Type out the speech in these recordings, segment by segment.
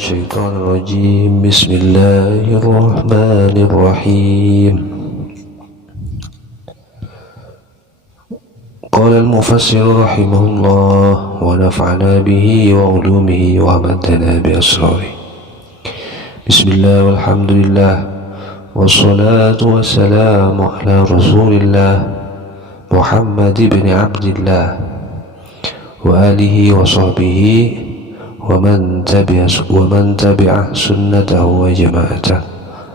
الشيطان الرجيم. بسم الله الرحمن الرحيم. قال المفسر رحمه الله ونفعنا به وعلومه ومدنا بأسراره. بسم الله والحمد لله والصلاة والسلام على رسول الله محمد بن عبد الله وآله وصحبه ومن تبع سنته وجماعته.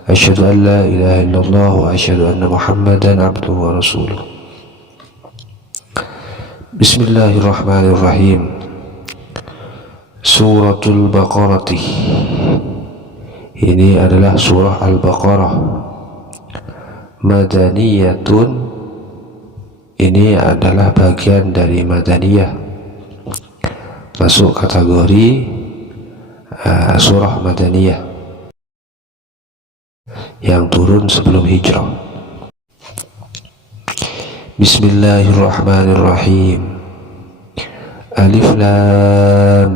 أشهد أن لا إله إلا الله وأشهد أن محمدا عبده ورسوله. Bismillahirrahmanirrahim. Suratul Baqarah. Ini adalah surah Al-Baqarah. Madaniyatun. Ini adalah bagian dari Madaniyah, masuk kategori surah Madaniyah yang turun sebelum hijrah. Bismillahirrahmanirrahim. Alif Lam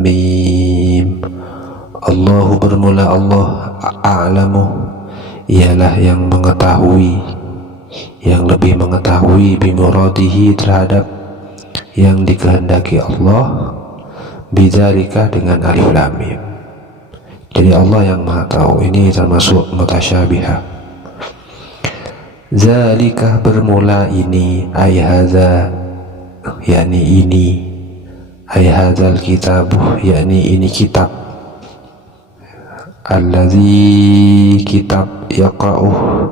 Mim. Allahu bermula Allah, a'lamu ialah yang mengetahui, yang lebih mengetahui, bimuradihi terhadap yang dikehendaki Allah, bidzalika dengan alif lam mim. Jadi Allah yang maha tahu. Ini termasuk mutasyabihah. Zalika bermula ini, ay hadza yakni ini, ay hadzal kitabu yakni ini kitab, allazi kitab, yaqra'uh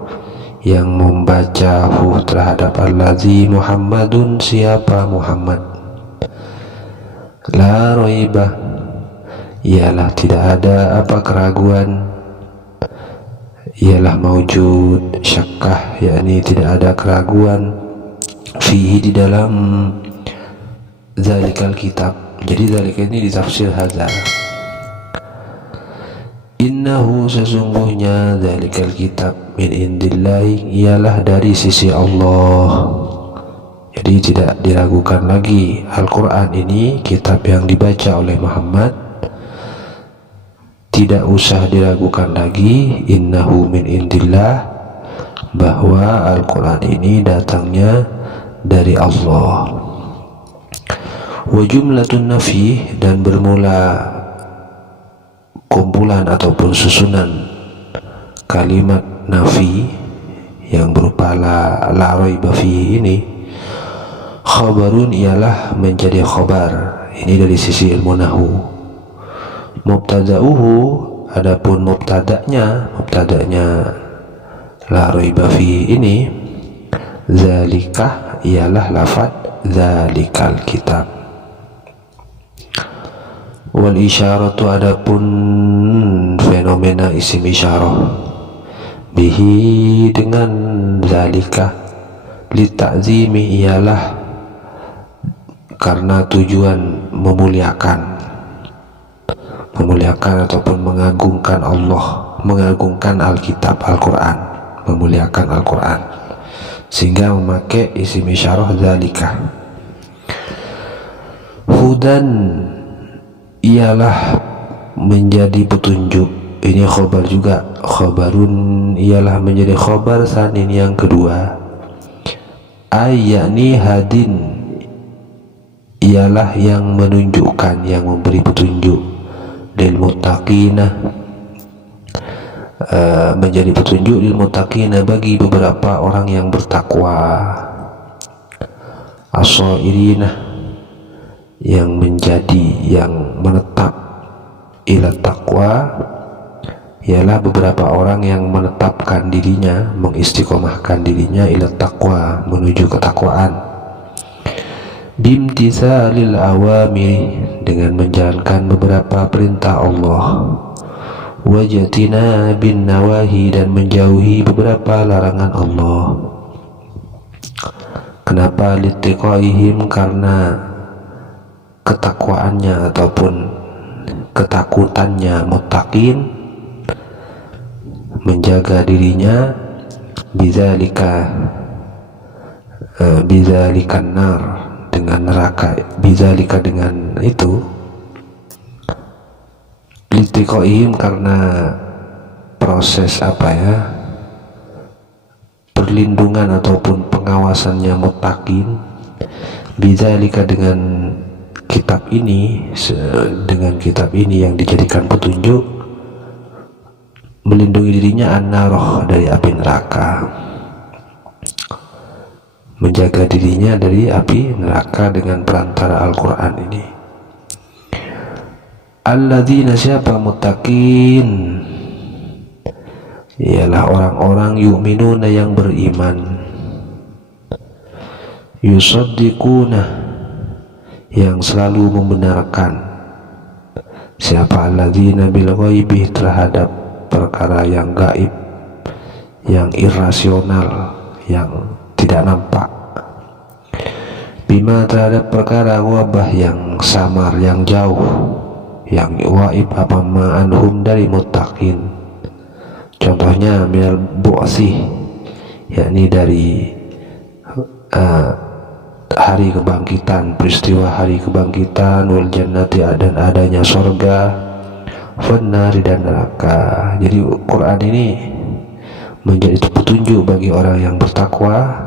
yang membacahu terhadap allazi Muhammadun siapa Muhammad, la raibah ialah tidak ada apa keraguan, ialah maujud, syakkah yakni tidak ada keraguan, fihi di dalam zalikal kitab. Jadi zalika ini ditafsir hadza. Innahu sesungguhnya zalikal kitab min indillahi ialah dari sisi Allah. Jadi tidak diragukan lagi, Al-Quran ini kitab yang dibaca oleh Muhammad, tidak usah diragukan lagi, innahu min indillah, bahwa Al-Quran ini datangnya dari Allah. Wa jumlatun nafi, dan bermula kumpulan ataupun susunan kalimat nafi yang berupa la raiba fihi ini, khabarun ialah menjadi khabar. Ini dari sisi ilmu nahwu. Mubtada'uhu, adapun mubtada'nya la raiba fihi ini, zalika ialah lafaz zalikal kitab. Wal isyaratu, adapun fenomena isim isyarah, bihi dengan zalika, litakzimi ialah karena tujuan memuliakan ataupun mengagungkan Allah, mengagungkan Alkitab Al-Quran, memuliakan Al-Quran, sehingga memakai isim isyarah zalika. Hudan ialah menjadi petunjuk. Ini khobar juga, khobarun ialah menjadi khobar sanin yang kedua. Yakni hadin ialah yang menunjukkan, yang memberi petunjuk. Lil muttaqina, menjadi petunjuk lil muttaqina bagi beberapa orang yang bertakwa. As-shairina, yang menjadi, yang menetap, ila taqwa ialah beberapa orang yang menetapkan dirinya, mengistiqomahkan dirinya, ila taqwa menuju ketakwaan. Bimtithalil awamiri, dengan menjalankan beberapa perintah Allah. Wajtina bin nawahi, dan menjauhi beberapa larangan Allah. Kenapa? Litiqaihim, karena ketakwaannya ataupun ketakutannya muttaqin, menjaga dirinya, bidzalikan nar, dengan neraka, bidzalika dengan itu, liltiqaihim, karena proses perlindungan ataupun pengawasannya muttaqin, bidzalika dengan kitab ini yang dijadikan petunjuk, melindungi dirinya an-naroh, dari api neraka, menjaga dirinya dari api neraka dengan perantara Al-Quran ini. Alladzina, siapa muttaqin, ialah orang-orang yu'minuna yang beriman, yusaddiquna yang selalu membenarkan, siapa alladzina bil ghaibi, terhadap perkara yang gaib, yang irasional, yang tidak nampak, bima, terhadap perkara wabah, yang samar, yang jauh, yang waib ma'anhum, dari muttaqin. Contohnya minal bu'si, yakni dari hari kebangkitan, peristiwa hari kebangkitan, wal jannati, dan adanya surga, fannari, dan neraka. Jadi Quran ini menjadi petunjuk bagi orang yang bertakwa.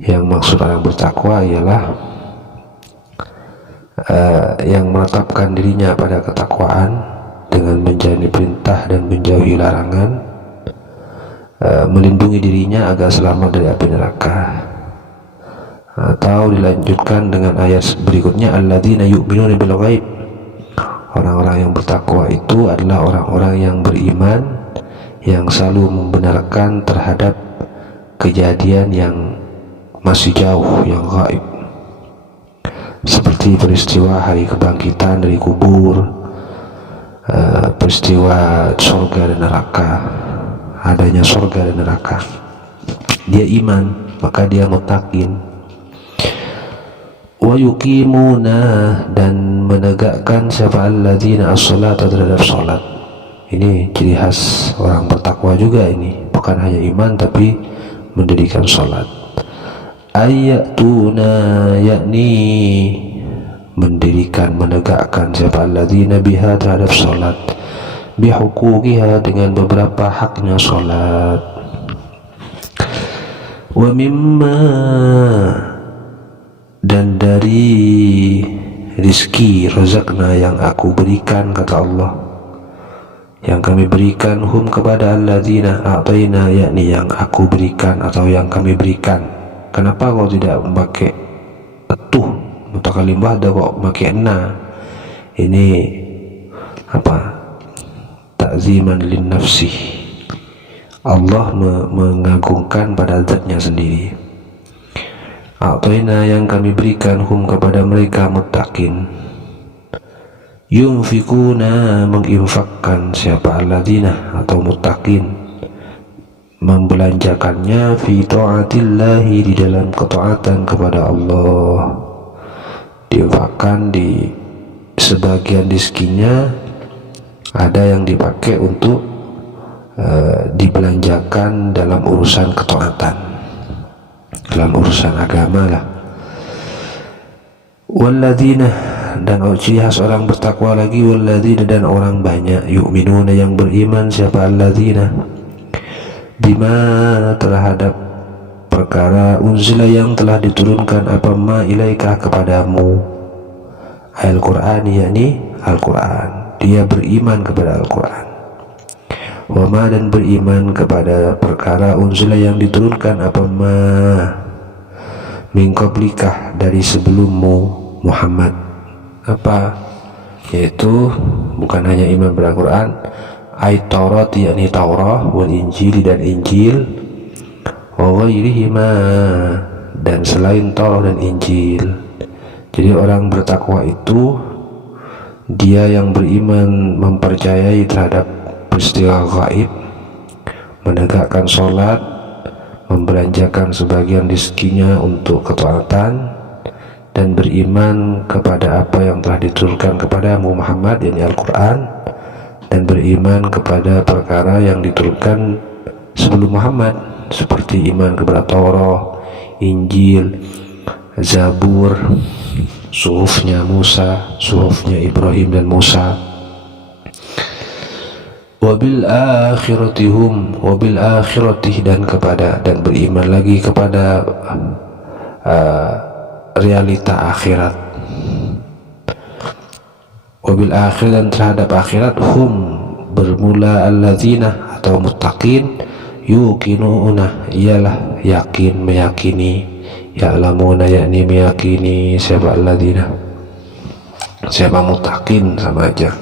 Yang maksud orang bertakwa ialah yang menetapkan dirinya pada ketakwaan dengan menjalani perintah dan menjauhi larangan, melindungi dirinya agar selamat dari api neraka. Atau dilanjutkan dengan ayat berikutnya, alladzina yu'minuna bil ghaib, orang-orang yang bertakwa itu adalah orang-orang yang beriman, yang selalu membenarkan terhadap kejadian yang masih jauh, yang gaib, seperti peristiwa hari kebangkitan dari kubur, peristiwa surga dan neraka, adanya surga dan neraka. Dia iman, maka dia muttaqin. Wa yuqimuna, dan menegakkan, siapa alladzina as-salata, terhadap salat. Ini ciri khas orang bertakwa juga, ini bukan hanya iman tapi mendirikan salat. Ayatuna, yakni mendirikan, menegakkan, siapa alladzina biha, terhadap salat, bihuquqiha, dengan beberapa haknya salat. Wa mimma, dan dari rizki, razaqna, yang aku berikan, kata Allah, yang kami berikan, hum, kepada alladzina a'tayna, yakni yang aku berikan atau yang kami berikan. Kenapa kau tidak memakai tuh mutakalim wahda, kok memakai na? Ini takziman lin nafsi. Allah mengagungkan pada zatnya sendiri. A'tayna, yang kami berikan, hum, kepada mereka, muttaqin, yunfikuna, menginfakkan, siapa alladzina, atau muttaqin, membelanjakannya, fi ta'atillahi, di dalam ketaatan kepada Allah. Diinfakkan di sebagian rizkinya, ada yang dipakai untuk dibelanjakan dalam urusan ketaatan, dalam urusan agama lah. Walladzina, dan ciri khas orang bertakwa lagi, walladzina, dan orang banyak, yu'minuna, yang beriman, siapa alladzina, bima, terhadap perkara, unzila, yang telah diturunkan, ma ilaika, kepadamu, Al-Quran, yakni Al-Quran. Dia beriman kepada Al-Quran. Wama, dan beriman kepada perkara, unzila, yang diturunkan, ma, min qablikah, dari sebelummu Muhammad. Yaitu bukan hanya iman pada Al-Quran, ayat Taurat, yakni Taurat, wal Injil, dan Injil, wa ghairihima, dan selain Taurat dan Injil. Jadi orang bertakwa itu dia yang beriman, mempercayai terhadap peristiwa gaib, menegakkan sholat, membelanjakan sebagian rizkinya untuk ketaatan, dan beriman kepada apa yang telah diturunkan kepada Muhammad, yakni Al-Quran, dan beriman kepada perkara yang diturunkan sebelum Muhammad, seperti iman kepada Taurat, Injil, Zabur, suhufnya Musa, suhufnya Ibrahim dan Musa, wabil akhirati dan beriman lagi kepada realita akhirat. Wabil akhir dan terhadap akhirat, hum bermula alladzina atau muttaqin, yuqinuna ialah yakin meyakini, ya'lamuna yakni meyakini, siapa alladzina, siapa muttaqin sama aja.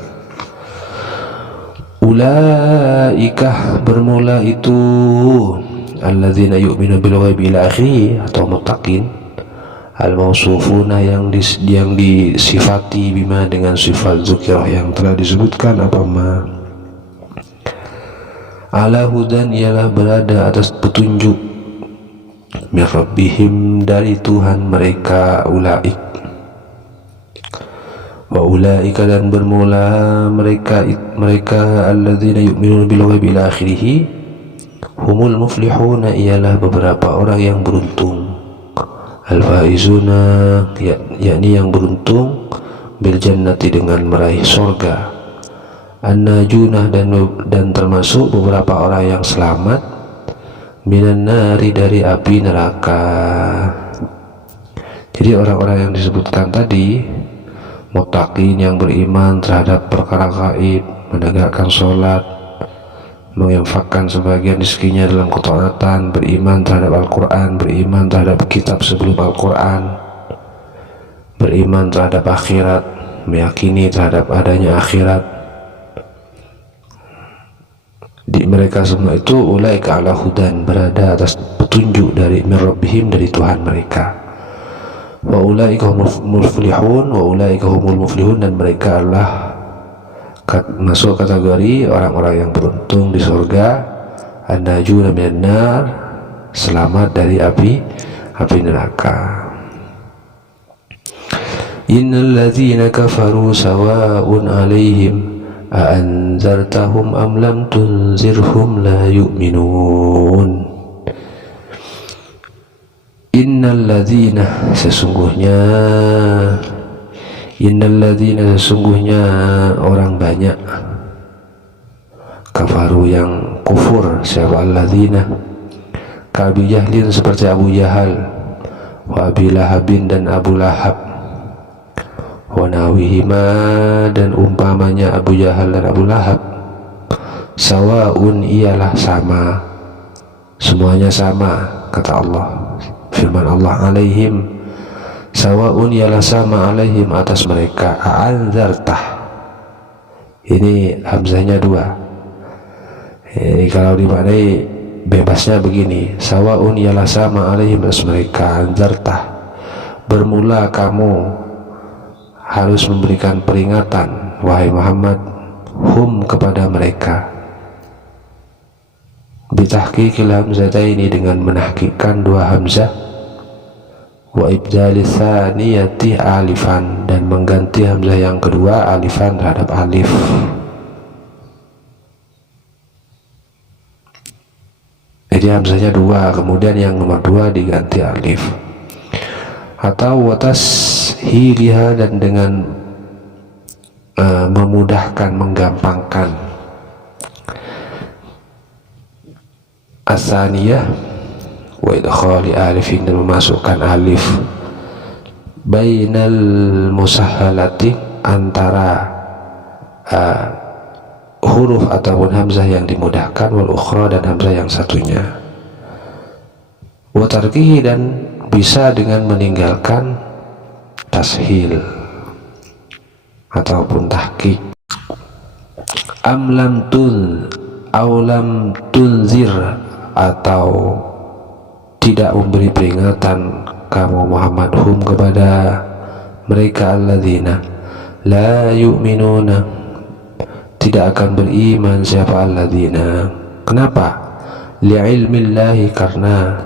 Ulaika bermula itu alladzina yu'minu bil ghaibi ila akhirih atau muttaqin, al-mausufuna yang disifati bima dengan sifat dzikirah yang telah disebutkan apa ma, ala hudan ialah berada atas petunjuk, min rabbihim dari Tuhan mereka, ulaik wa ulaika dan bermula mereka alladzina yu'minuna bil ghaibi ila akhirih, humul muflihuna ialah beberapa orang yang beruntung, al-faizuna yakni yang beruntung, bil jannati dengan meraih surga, an-najunah dan termasuk beberapa orang yang selamat, minan nari dari api neraka. Jadi orang-orang yang disebutkan tadi, muttaqin yang beriman terhadap perkara gaib, menegakkan sholat, menginfakkan sebagian rezekinya dalam ketaatan, beriman terhadap Al-Quran, beriman terhadap kitab sebelum Al-Quran, beriman terhadap akhirat, meyakini terhadap adanya akhirat. Di mereka semua itu ulaika ala hudan, berada atas petunjuk dari min rabbihim dari Tuhan mereka. Wa ulaika humul muflihun, wa ulaika humul muflihun, dan mereka adalah masuk kategori orang-orang yang beruntung di surga, an-najuna minan nar, selamat dari api neraka. Innal ladzina kafaru sawa'un 'alaihim a anzartahum am lam tunzirhum la yu'minun. Innal ladzina sesungguhnya orang banyak, kafaru yang kufur, siapa alladzina, ka Abi Jahlin seperti Abu Jahal, wa Abi Lahabin dan Abu Lahab, wa nawihima dan umpamanya Abu Jahal dan Abu Lahab, sawaun ialah sama, semuanya sama, kata Allah, firman Allah, alaihim sawaun ialah sama, alaihim atas mereka, a'anzartah, ini hamzahnya dua. Ini kalau dimaknai bebasnya begini, sawaun ialah sama, alaihim atas mereka, anzartah bermula kamu harus memberikan peringatan wahai Muhammad, hum kepada mereka, bitahqiqil hamzataini dengan menahqiqkan dua hamzah, wa ibdali tsaniyati alifan dan mengganti hamzah yang kedua alifan terhadap alif. Jadi hamzahnya dua, kemudian yang nomor dua diganti alif. Atau watas hiliha dan dengan memudahkan, menggampangkan asaniyah wa idkhali alifin dan memasukkan alif bainal musahhalati antara huruf ataupun hamzah yang dimudahkan, wal ukhra dan hamzah yang satunya, wa tarkihi dan bisa dengan meninggalkan tashil ataupun tahqiq. Am lam tunzir atau tidak memberi peringatan kamu Muhammad hum kepada mereka, alladzina la yu'minuna tidak akan beriman, siapa alladzina, kenapa? Li'ilmillahi karena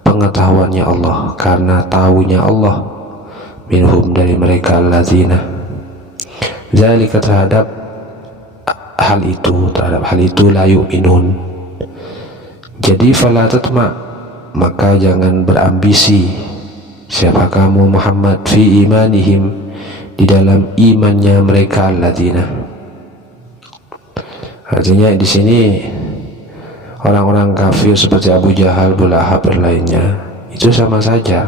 pengetahuannya Allah, karena tahunya Allah, minhum dari mereka, alladzina zalika terhadap hal itu la yu'minun. Jadi fala tatma, maka jangan berambisi siapa kamu Muhammad fi imanihim di dalam imannya mereka, alladzina Artinya di sini orang-orang kafir seperti Abu Jahal, Abu Lahab dan lainnya itu sama saja.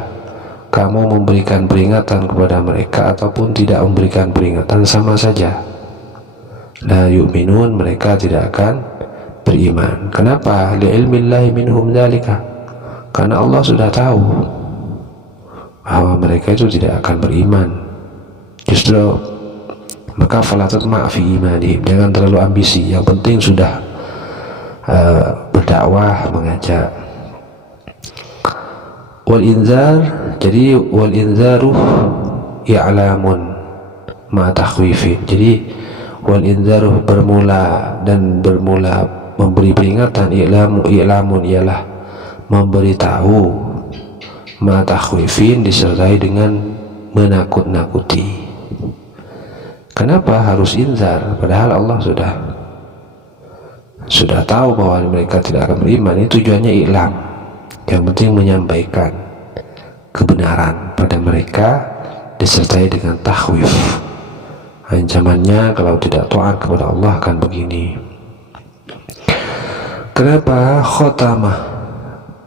Kamu memberikan peringatan kepada mereka ataupun tidak memberikan peringatan sama saja. La yu'minun, mereka tidak akan beriman. Kenapa? Li'ilmillahi minhum dzalika. Karena Allah sudah tahu bahwa mereka itu tidak akan beriman. Justru maka fala tatma' fi imanihim, jangan terlalu ambisi, yang penting sudah berdakwah, mengajak. Wal inzar, jadi wal inzaru i'lamun ma takhwifin. Jadi wal inzaru bermula memberi peringatan, i'lamun ialah memberitahu, ma takhwifin disertai dengan menakut-nakuti. Kenapa harus inzar? Padahal Allah sudah tahu bahwa mereka tidak akan beriman. Ini tujuannya i'lam. Yang penting menyampaikan kebenaran pada mereka disertai dengan takhwif. Ancamannya kalau tidak taat kepada Allah akan begini. Kenapa? Khotamah,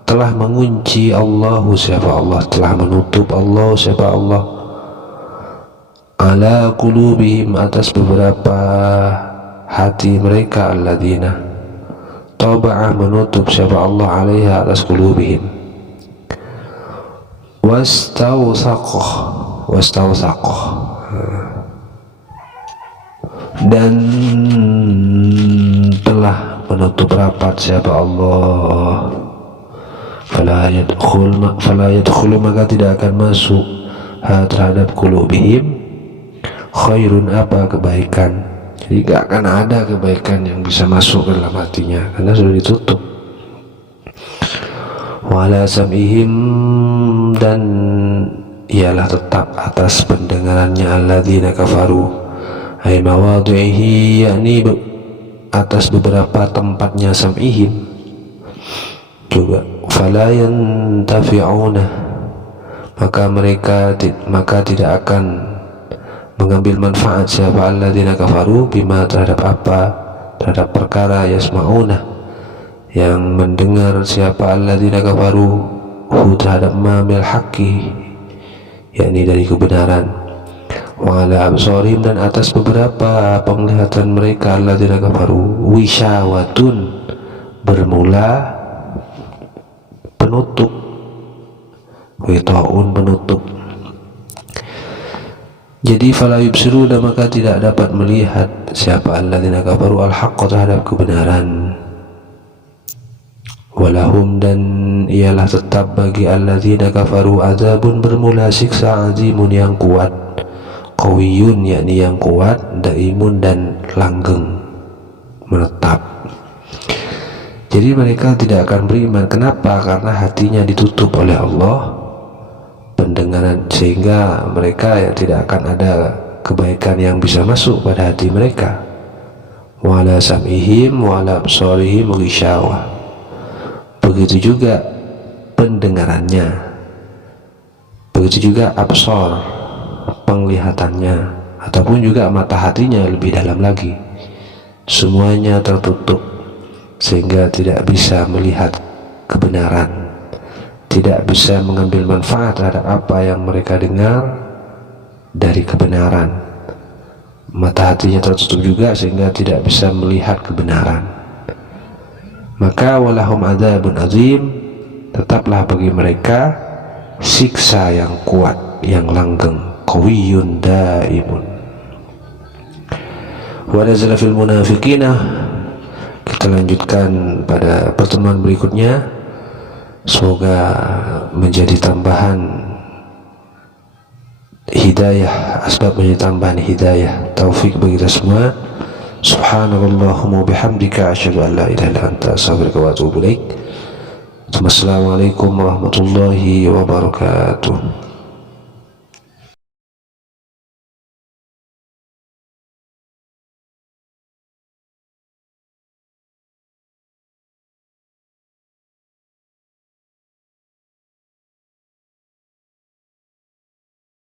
telah mengunci Allahu, siapa Allah, telah menutup Allah, siapa Allah, ala qulubihim, atas beberapa hati mereka, alladzina taba'ah, menutup siapa Allah, alaiha, atas qulubihim, wastawsaqah, dan telah menutup rapat siapa Allah, fala yadkhulu, maka tidak akan masuk terhadap qulubihim khairun, apa kebaikan. Jadi gak akan ada kebaikan yang bisa masuk ke dalam hatinya karena sudah ditutup. Wala sam'ihim, dan ialah tetap atas pendengarannya alladzina kafaru, ay mawadhihi, yakni atas beberapa tempatnya sam'ihim juga. Fala yantafi'una, maka tidak akan mengambil manfaat siapa alladzina kafaru bima, terhadap apa, terhadap perkara, yasma'una, yang mendengar siapa alladzina kafaru hu, terhadap ma bil haqqi, yakni dari kebenaran. Wa ala absarihim, dan atas beberapa penglihatan mereka alladzina kafaru wisyawatun, bermula penutup, wita'un, penutup. Jadi fala yubsiruna, maka tidak dapat melihat siapa alladzina kafaru al-haqqa, terhadap kebenaran. Walahum, dan ialah tetap bagi alladzina kafaru azabun, bermula siksa, azimun, yang kuat, qawiyun, yakni yang kuat, daimun, dan langgeng, menetap. Jadi mereka tidak akan beriman. Kenapa? Karena hatinya ditutup oleh Allah pendengaran, sehingga mereka tidak akan ada kebaikan yang bisa masuk pada hati mereka. Wala sam'ihim wala absarihim ghisyawah, begitu juga pendengarannya, begitu juga absar, penglihatannya, ataupun juga mata hatinya lebih dalam lagi, semuanya tertutup sehingga tidak bisa melihat kebenaran, tidak bisa mengambil manfaat terhadap apa yang mereka dengar dari kebenaran. Mata hatinya tertutup juga sehingga tidak bisa melihat kebenaran. Maka walahum adzabun azim, tetaplah bagi mereka siksa yang kuat, yang langgeng, qawiyun daimun. Wa nazala fil munafiqina, kita lanjutkan pada pertemuan berikutnya. Semoga menjadi tambahan hidayah, asbab menjadi tambahan hidayah, taufik bagi kita semua. Subhanallahumma bihamdika, asyhadu an la ilaha illa anta, astaghfiruka wa atubu ilaik. Wassalamualaikum warahmatullahi wabarakatuh.